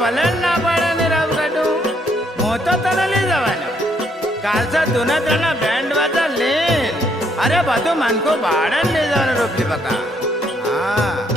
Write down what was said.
ભલે ના પાડે ને રાવ કાઢું હું તો તને લઈ જવાનો કાલસા તુને તને બેન્ડ વાજા લે અરે બધું માનકો ભાડે લઈ જવાનું રોપલી બકા હા